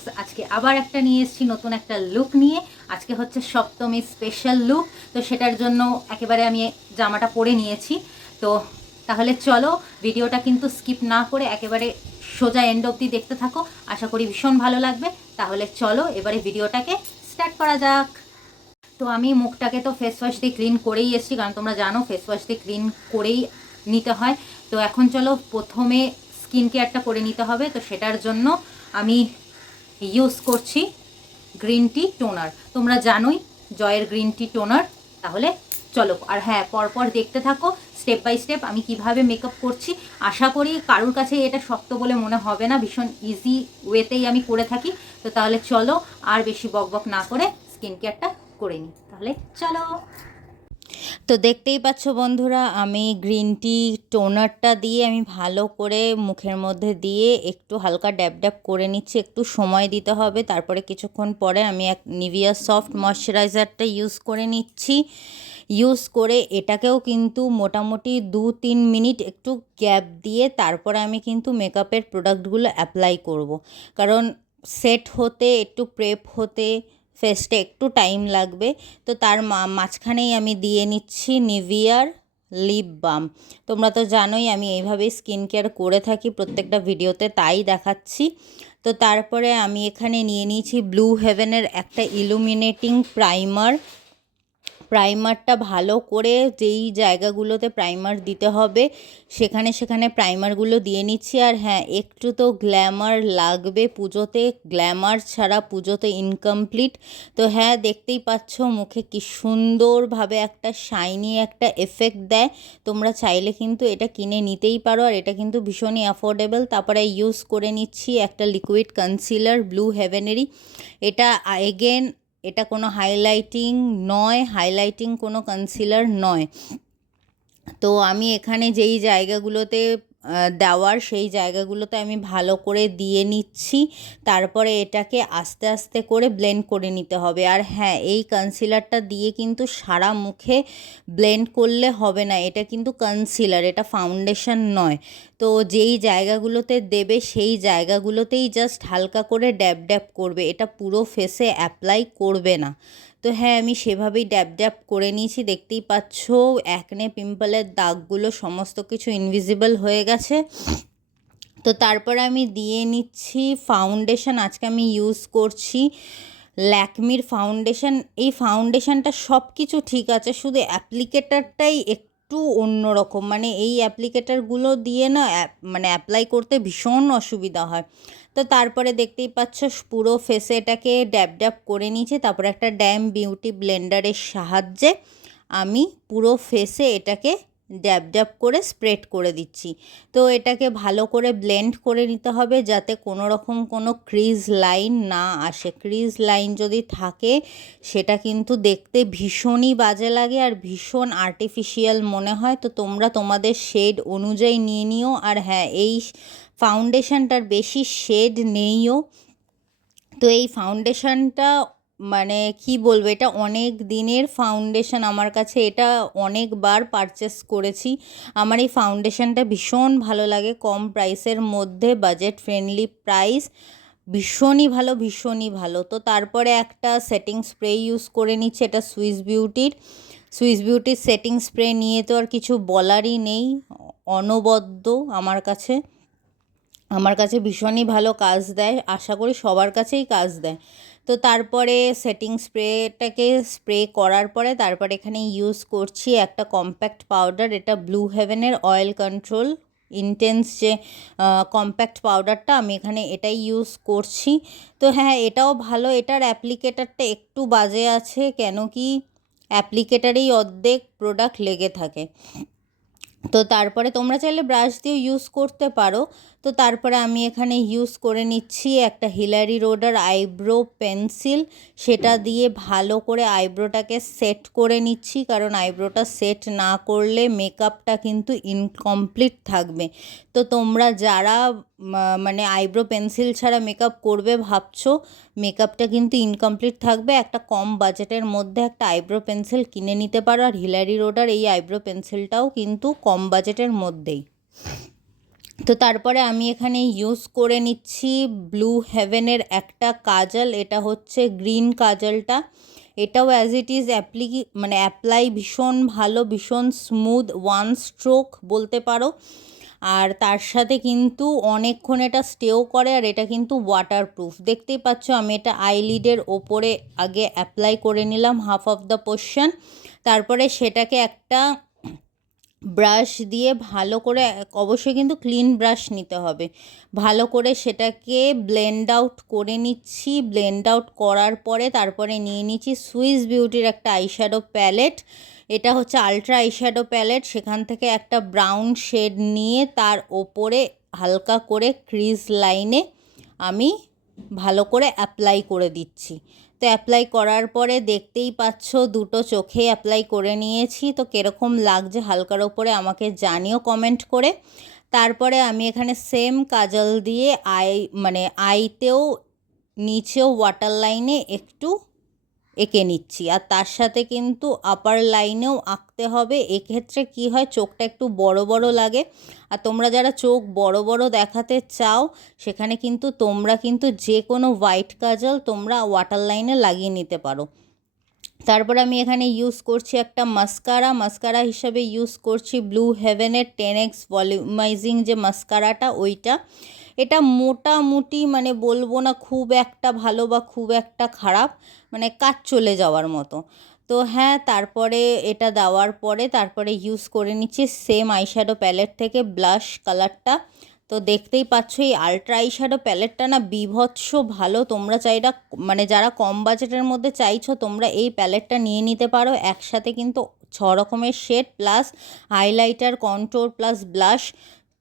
Blogs. আজকে আবার একটা নিয়ে এসেছি, নতুন একটা লুক নিয়ে। আজকে হচ্ছে সপ্তমী স্পেশাল লুক, তো সেটার জন্য একেবারে আমি জামাটা পরে নিয়েছি। তো তাহলে চলো, ভিডিওটা কিন্তু স্কিপ না করে একেবারে সোজা এন্ড অবধি দেখতে থাকো, আশা করি ভীষণ ভালো লাগবে। তাহলে চলো এবারে ভিডিওটাকে স্টার্ট করা যাক। তো আমি মুখটাকে তো ফেস ওয়াশ দিয়ে ক্লিন করেই এসেছি, কারণ তোমরা জানো ফেস ওয়াশ দিয়ে ক্লিন করেই নিতে হয়। তো এখন চলো প্রথমে স্কিন কেয়ারটা করে নিতে হবে। তো সেটার জন্য আমি ইউজ করছি গ্রিন টি টোনার। তোমরা জানোই জয়ের গ্রিন টি টোনার। তাহলে চলো, আর হ্যাঁ, পরপর দেখতে থাকো স্টেপ বাই স্টেপ আমি কিভাবে মেকআপ করছি। আশা করি কারোর কাছে এটা শক্ত বলে মনে হবে না, ভীষণ ইজি ওয়েতেই আমি করে থাকি। তো তাহলে চলো আর বেশি বকবক না করে স্কিন কেয়ারটা করে নিই। তাহলে চলো। তো দেখতেই পাচ্ছ বন্ধুরা, আমি গ্রিন টি টোনারটা দিয়ে আমি ভালো করে মুখের মধ্যে দিয়ে একটু হালকা ড্যাব ড্যাব করে নিচ্ছি। একটু সময় দিতে হবে, তারপরে কিছুক্ষণ পরে আমি এক নিভিয়া সফট ময়শ্চারাইজারটা ইউজ করে নিচ্ছি। ইউজ করে এটাকেও কিন্তু মোটামুটি 2-3 মিনিট একটু গ্যাপ দিয়ে তারপরে আমি কিন্তু মেকআপের প্রোডাক্টগুলো অ্যাপ্লাই করব। কারণ সেট হতে, একটু প্রেপ হতে ফেসটা একটু টাইম লাগবে। তো তার মাঝখানেই আমি দিয়ে নিচ্ছি নিভিয়ার লিপ বাম। তোমরা তো জানোই আমি এইভাবেই স্কিন কেয়ার করে থাকি, প্রত্যেকটা ভিডিওতে তাই দেখাচ্ছি। তো তারপরে আমি এখানে নিয়ে নিয়েছি ব্লু হেভেনের একটা ইলুমিনেটিং প্রাইমারটা ভালো করে যেই জায়গাগুলোতে প্রাইমার দিতে হবে সেখানে সেখানে প্রাইমারগুলো দিয়ে নিচ্ছি। আর হ্যাঁ, একটু তো গ্ল্যামার লাগবে পুজোতে, গ্ল্যামার ছাড়া পুজো তো ইনকমপ্লিট। তো হ্যাঁ, দেখতেই পাচ্ছ মুখে কি সুন্দরভাবে একটা শাইনি একটা এফেক্ট দেয়। তোমরা চাইলে কিন্তু এটা কিনে নিতেই পারো, আর এটা কিন্তু ভীষণই অ্যাফোর্ডেবল। তারপরে ইউজ করে নিচ্ছি একটা লিকুইড কনসিলার ব্লু হেভেনেরই। এটা এগেন, এটা কোনো হাইলাইটিং নয়, হাইলাইটিং কোনো কনসিলার নয়। তো আমি এখানে যেই জায়গাগুলোতে দেওয়ার সেই জায়গাগুলোতে আমি ভালো করে দিয়ে নিচ্ছি। তারপরে এটাকে আস্তে আস্তে করে ব্লেন্ড করে নিতে হবে। আর হ্যাঁ, এই কনসিলারটা দিয়ে কিন্তু সারা মুখে ব্লেন্ড করলে হবে না, এটা কিন্তু কনসিলার, এটা ফাউন্ডেশন নয়। তো যেই জায়গাগুলোতে দেবে সেই জায়গাগুলোতেই জাস্ট হালকা করে ড্যাব ড্যাব করবে, এটা পুরো ফেসে অ্যাপ্লাই করবে না। তো হ্যাঁ, আমি সেভাবেই ড্যাব ড্যাব করে নিয়েছি। দেখতেই পাচ্ছ অ্যাকনে পিম্পলের দাগগুলো সমস্ত কিছু ইনভিজিবল হয়ে গেছে। তো তারপরে আমি দিয়ে নিচ্ছি ফাউন্ডেশন। আজকে আমি ইউজ করছি ল্যাকমির ফাউন্ডেশন। এই ফাউন্ডেশনটা সব কিছু ঠিক আছে, শুধু অ্যাপ্লিকেটারটাই একটু অন্যরকম। মানে এই অ্যাপ্লিকেটারগুলো দিয়ে না মানে অ্যাপ্লাই করতে ভীষণ অসুবিধা হয়। তো তারপরে দেখতেই পাচ্ছ পুরো ফেসে এটাকে ড্যাব ড্যাব করে নিয়েছি। তারপরে একটা ড্যাম বিউটি ব্লেন্ডারের সাহায্যে আমি পুরো ফেসে এটাকে ড্যাব ড্যাব করে স্প্রেড করে দিচ্ছি। তো এটাকে ভালো করে ব্লেন্ড করে নিতে হবে যাতে কোনো রকম কোনো ক্রিজ লাইন না আসে। ক্রিজ লাইন যদি থাকে সেটা কিন্তু দেখতে ভীষণই বাজে লাগে আর ভীষণ আর্টিফিশিয়াল মনে হয়। তো তোমরা তোমাদের শেড অনুযায়ী নিয়ে নিও। আর হ্যাঁ, এই ফাউন্ডেশনটার বেশি শেড নেইও। তো এই ফাউন্ডেশনটা মানে কি বলবো, এটা অনেক দিনের ফাউন্ডেশন আমার কাছে, এটা অনেকবার পারচেস করেছি। আমার এই ফাউন্ডেশনটা ভীষণ ভালো লাগে, কম প্রাইসের মধ্যে, বাজেট ফ্রেন্ডলি প্রাইস, ভীষণই ভালো, ভীষণই ভালো। তো তারপরে একটা সেটিং স্প্রে ইউজ করে নিচ্ছে, এটা সুইস বিউটির সেটিং স্প্রে নিয়ে তো আর কিছু বলারই নেই, অনবদ্য আমার কাছে ভীষণই ভালো কাজ দেয়, আশা করি সবার কাছেই কাজ দেয়। তো তারপরে সেটিং স্প্রেটাকে স্প্রে করার পরে তারপরে এখানে ইউজ করছি একটা কম্প্যাক্ট পাউডার। এটা ব্লু হেভেনের অয়েল কন্ট্রোল ইন্টেন্স যে কম্প্যাক্ট পাউডারটা, আমি এখানে এটাই ইউজ করছি। তো হ্যাঁ, এটাও ভালো, এটার অ্যাপ্লিকেটারটা একটু বাজে আছে, কেন কি অ্যাপ্লিকেটারেই অর্ধেক প্রোডাক্ট লেগে থাকে। তো তারপরে তোমরা চাইলে ব্রাশ দিয়েও ইউজ করতে পারো। তো তারপরে আমি এখানে ইউজ করে নিচ্ছি একটা হিলারি রোডার আইব্রো পেন্সিল, সেটা দিয়ে ভালো করে আইব্রোটাকে সেট করে নিচ্ছি, কারণ আইব্রোটা সেট না করলে মেকআপটা কিন্তু ইনকমপ্লিট থাকবে। তো তোমরা যারা মানে আইব্রো পেন্সিল ছাড়া মেকআপ করবে ভাবছো, মেকআপটা কিন্তু ইনকমপ্লিট থাকবে, একটা কম বাজেটের মধ্যে একটা আইব্রো পেন্সিল কিনে নিতে পারো। আর হিলারি রোডার এই আইব্রো পেন্সিলটাও কিন্তু কম বাজেটের মধ্যেই। তো তারপরে আমি এখানে ইউজ করে নিচ্ছি ব্লু হেভেনের একটা কাজল, এটা হচ্ছে গ্রিন কাজলটা। এটাও অ্যাজ ইট ইজ অ্যাপ্লাই ভীষণ ভালো, ভীষণ স্মুথ, ওয়ান স্ট্রোক বলতে পারো। আর তার সাথে কিন্তু অনেকক্ষণ এটা স্টেও করে, আর এটা কিন্তু ওয়াটারপ্রুফ। দেখতেই পাচ্ছ আমি এটা আইলিডের ওপরে আগে অ্যাপ্লাই করে নিলাম হাফ অফ দ্য পোর্শন, তারপরে সেটাকে একটা ব্রাশ দিয়ে ভালো করে, অবশ্যই কিন্তু ক্লিন ব্রাশ নিতে হবে, ভালো করে সেটাকে ব্লেন্ড আউট করে নিচ্ছি। ব্লেন্ড আউট করার পরে তারপরে নিয়ে নিচ্ছি সুইস বিউটির একটা আইশ্যাডো প্যালেট। এটা হচ্ছে আলট্রা আইশ্যাডো প্যালেট, সেখান থেকে একটা ব্রাউন শেড নিয়ে তার ওপরে হালকা করে ক্রিজ লাইনে আমি ভালো করে অ্যাপ্লাই করে দিচ্ছি। তো অ্যাপ্লাই করার পরে দেখতেই পাচ্ছ দুটো চোখে অ্যাপ্লাই করে নিয়েছি। তো কীরকম লাগছে হালকার ওপরে আমাকে জানিও কমেন্ট করে। তারপরে আমি এখানে সেম কাজল দিয়ে আইতেও নিচেও ওয়াটার লাইনে একটু এঁকে নিচ্ছি, আর তার সাথে কিন্তু আপার লাইনেও আঁকতে হবে। এক্ষেত্রে কি হয়, চোখটা একটু বড় বড় লাগে, আর তোমরা যারা চোখ বড় বড় দেখাতে চাও সেখানে কিন্তু তোমরা কিন্তু যে কোনো হোয়াইট কাজল তোমরা ওয়াটার লাইনে লাগিয়ে নিতে পারো। তারপর আমি এখানে ইউজ করছি একটা মাস্কারা হিসাবে ইউজ করছি ব্লু হেভেনের 10x ভলিউমাইজিং যে মাস্কারাটা, ওইটা। এটা মোটামুটি বলবো না খুব একটা ভালো বা খুব একটা খারাপ, কাজ চলে যাওয়ার মতো। তো হ্যাঁ, তারপরে এটা দেওয়ার পরে তারপরে ইউজ করে নিচ্ছি সেম আইশ্যাডো প্যালেট থেকে ব্লাশ কালারটা। তো দেখতেই পাচ্ছ এই আলট্রা আইশ্যাডো প্যালেটটা না বিভৎস ভালো। তোমরা যারা কম বাজেটের মধ্যে চাইছো তোমরা এই প্যালেটটা নিয়ে নিতে পারো। একসাথে কিন্তু 6 রকমের shade plus highlighter, contour plus blush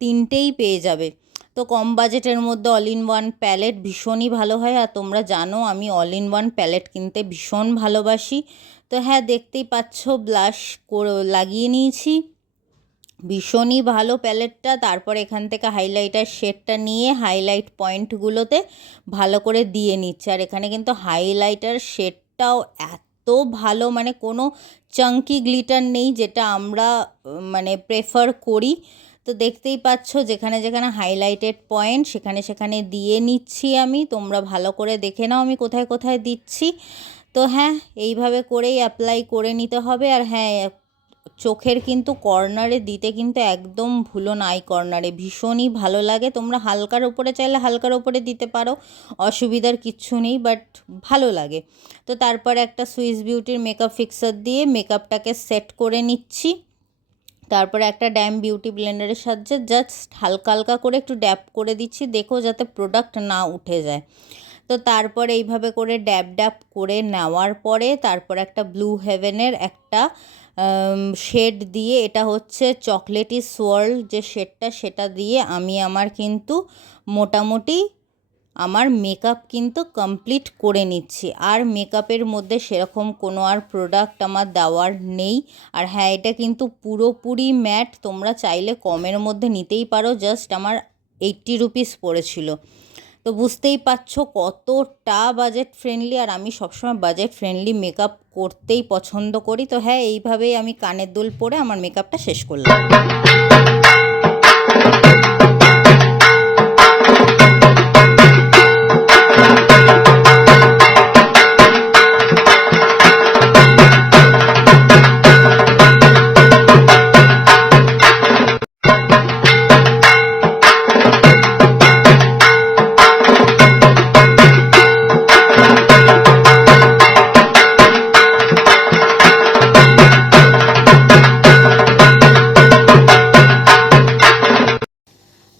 তিনটেই পেয়ে যাবে। তো কম বাজেটের মধ্যে অল ইন ওয়ান প্যালেট ভীষণই ভালো হয়, আর তোমরা জানো আমি অল ইন ওয়ান প্যালেট কিনতে ভীষণ ভালোবাসি। তো হ্যাঁ, দেখতেই পাচ্ছ ব্লাশ লাগিয়ে নিয়েছি, ভীষণই ভালো প্যালেটটা। তারপর এখান থেকে হাইলাইটার শেডটা নিয়ে হাইলাইট পয়েন্টগুলোতে ভালো করে দিয়ে নিচ্ছে। আর এখানে কিন্তু হাইলাইটার শেডটাও এত ভালো, কোনো চাঙ্কি গ্লিটার নেই যেটা আমরা প্রেফার করি। তো দেখতেই পাচ্ছ যেখানে যেখানে হাইলাইটেড পয়েন্ট সেখানে সেখানে দিয়ে নিচ্ছি আমি। তোমরা ভালো করে দেখে নাও আমি কোথায় কোথায় দিচ্ছি। তো হ্যাঁ, এইভাবে করেই অ্যাপ্লাই করে নিতে হবে। আর হ্যাঁ, চোখের কিন্তু কর্নারে দিতে কিন্তু একদম ভুলো না, আই কর্নারে ভীষণই ভালো লাগে। তোমরা হালকার ওপরে চাইলে হালকার ওপরে দিতে পারো, অসুবিধার কিচ্ছু নেই, বাট ভালো লাগে। তো তারপরে একটা সুইস বিউটির মেকআপ ফিক্সার দিয়ে মেকআপটাকে সেট করে নিচ্ছি। তারপরে একটা ড্যাম বিউটি ব্লেন্ডারের সাহায্যে জাস্ট হালকা হালকা করে একটু ড্যাব করে দিচ্ছি, দেখো যাতে প্রোডাক্ট না উঠে যায়। তো তারপরে এইভাবে করে ড্যাব ড্যাব করে নেওয়ার পরে তারপর একটা ব্লু হেভেনের একটা শেড দিয়ে, এটা হচ্ছে চকলেটি সোয়ার্ল যে শেডটা, সেটা দিয়ে আমি আমার কিন্তু মোটামুটি আমার মেকআপ কিন্তু কমপ্লিট করে নিচ্ছি। আর মেকআপের মধ্যে সেরকম কোনো আর প্রোডাক্ট আমার দেওয়ার নেই। আর হ্যাঁ, এটা কিন্তু পুরোপুরি ম্যাট, তোমরা চাইলে কমের মধ্যে নিতেই পারো, জাস্ট আমার 80 রুপিস পড়েছিল। তো বুঝতেই পারছো কতটা বাজেট ফ্রেন্ডলি, আর আমি সবসময় বাজেট ফ্রেন্ডলি মেকআপ করতেই পছন্দ করি। তো হ্যাঁ, এইভাবেই আমি কানের দুল পরে আমার মেকআপটা শেষ করলাম।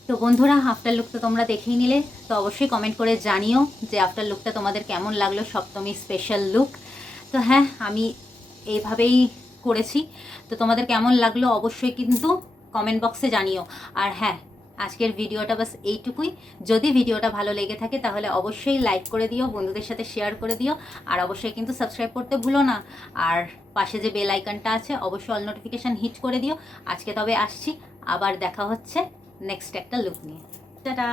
তো বন্ধুরা, আফটার লুক তো তোমরা দেখেই নিলে। তো অবশ্যই কমেন্ট করে জানিও যে আফটার লুকটা তোমাদের কেমন লাগলো, সপ্তমী স্পেশাল লুক। তো হ্যাঁ, আমি এইভাবেই করেছি। তো তোমাদের কেমন লাগলো অবশ্যই কিন্তু কমেন্ট বক্সে জানিও। আর হ্যাঁ, আজকের ভিডিওটা বাস এইটুকুই। যদি ভিডিওটা ভালো লেগে থাকে তাহলে অবশ্যই লাইক করে দিও, বন্ধুদের সাথে শেয়ার করে দিও, আর অবশ্যই কিন্তু সাবস্ক্রাইব করতে ভুলো না। আর পাশে যে বেল আইকনটা আছে অবশ্যই অল নোটিফিকেশান হিট করে দিও। আজকে তবে আসছি, আবার দেখা হচ্ছে নেক্সট একটা লুক নিয়ে। টাটা।